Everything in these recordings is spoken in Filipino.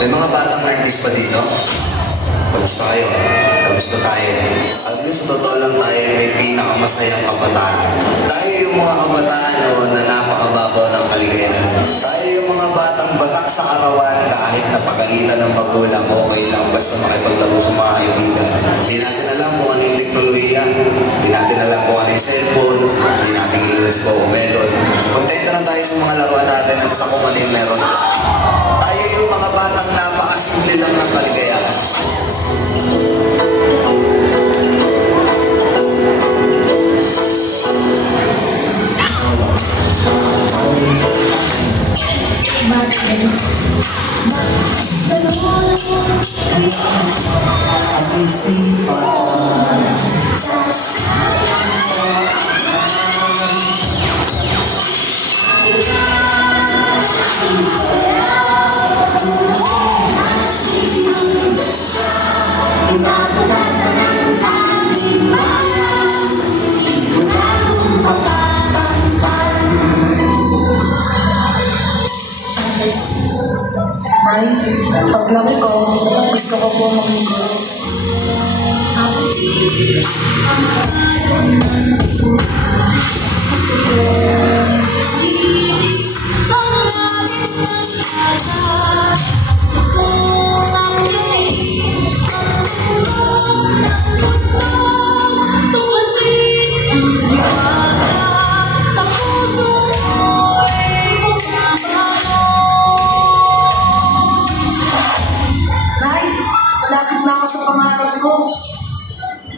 May mga batang 90s pa dito? Kamusta kayo? Kamusta tayo? At least sa totoo lang tayo may pinakamasayang kabataan. Tayo yung mga kabataan na napakababaw ng kaligayahan. Tayo yung mga batang batak sa karawan kahit napagalitan ng magulang, okay lang basta makipaglaro sa mga kaibigan. Hindi natin alam kung ano yung teknolohiya. Hindi natin alam kung ano yung cellphone. Hindi natin ilulas ko o melon. Kontento lang tayo sa mga laruan natin at sa kung ano yung meron. Tayo yung mga batang napakasimple lang ng kaligayahan. Nay, paglaki ko, gusto ko po magligo. Nay, malapit na ako sa pangarap ko.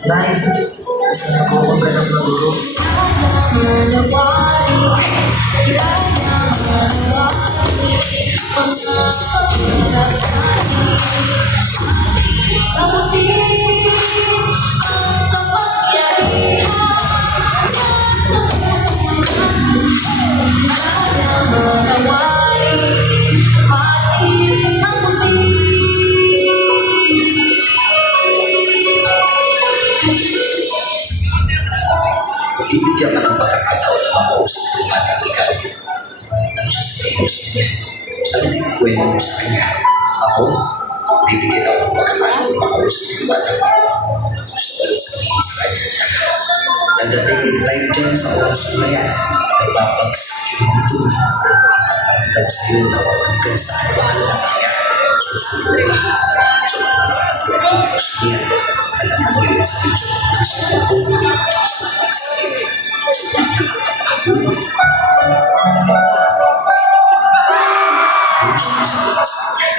Nay, gusto na ko maghanap ng guro. Ibigyan ka ng pagkakataon na makausap ng batang ikaw. Ano sasabihin mo sa kanya? Ano na ikwento mo sa kanya? Ako, bibigyan ako ng pagkakataon na makausap ng batang ako. Gusto ko lang sabihin sa kanya na dadating yung time dyan sa oras mo na yan, ay babagsak yung mundo. Itaparamdam sa iyo na hanggang saan mo talaga kaya. Susunod ka. So, kung nakakatuwa ang puso niya, alam mo yun sa puso ng sumunod. Sobrang sakit. Sobrang nakakapagod. Gusto mo sabihin sa akin.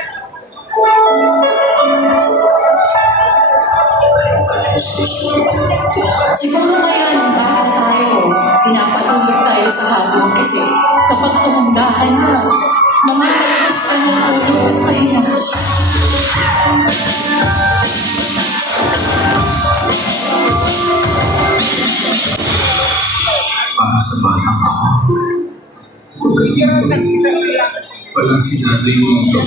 Araw-araw sinusunod ka ng mundo. Siguro kaya nung bata tayo, pinapatulog tayo sa habang kasi kapag tumanda ka na, mamalagos ka ng tulog at pahinga. Para sa batang ako, kung ganyan mo, walang sinabing mundo.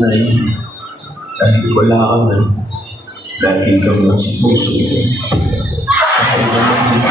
Nay, kahit wala ka na, lagi kang nagsipuso. Ako naman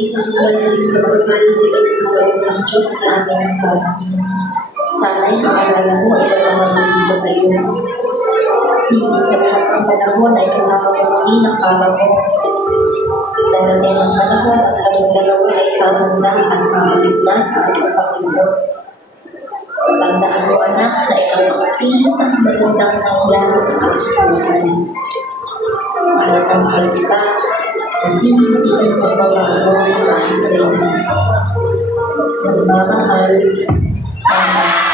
Isang malaking pagpagaling ikaw ng Diyos sa aming lahat. Sana'y maalala mo ito ang mabuti ko sa iyo. Hindi sa lahat ng panahon ay kasama mo kami ng papa mo. Darating ang panahon at kaming dalawa ay tatanda at makaligtas sa ating Panginoon. Tandaan mo anak na ikaw ang pinakamagandang nangyari sa aking buhay. Mahal na mahal kita, hindi ang magbabago kahit kailan. Nagmamahal, Mama.